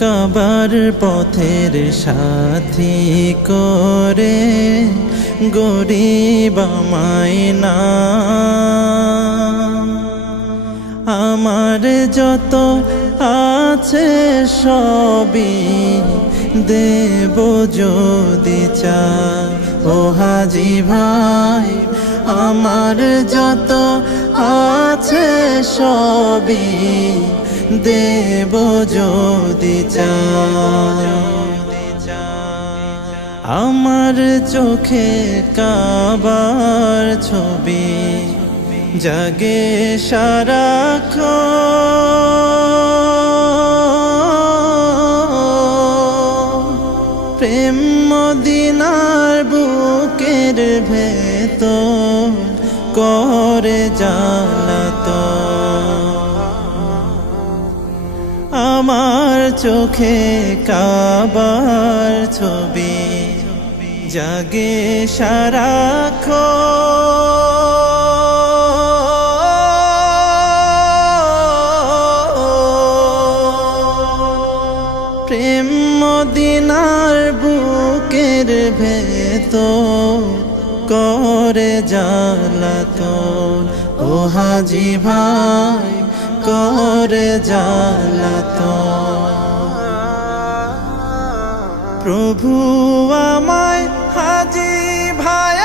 কাবার পথের সাথী করে গরিব আমায় না, আমার যত আছে সবই দেব যদি চা। ও হাজি ভাই, আমার যত আছে সবই দেব যদি চা। আমার চোখে কাবার ছবি জাগে সারাক্ষণ, প্রেম মদিনার বুকের ভেতর করে জ্বালাতন। আমার চোখে কাবার ছবি জাগে সারাক্ষণ, প্রেম মদিনার বুকের ভেতর করে জ্বালাতন। ও হাজি ভাই, করে জ্বালাতন। প্রভু আমায় হাজি ভাই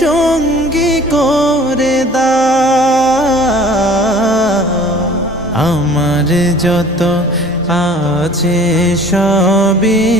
সঙ্গী করে দাও, আমার যত আছে সবই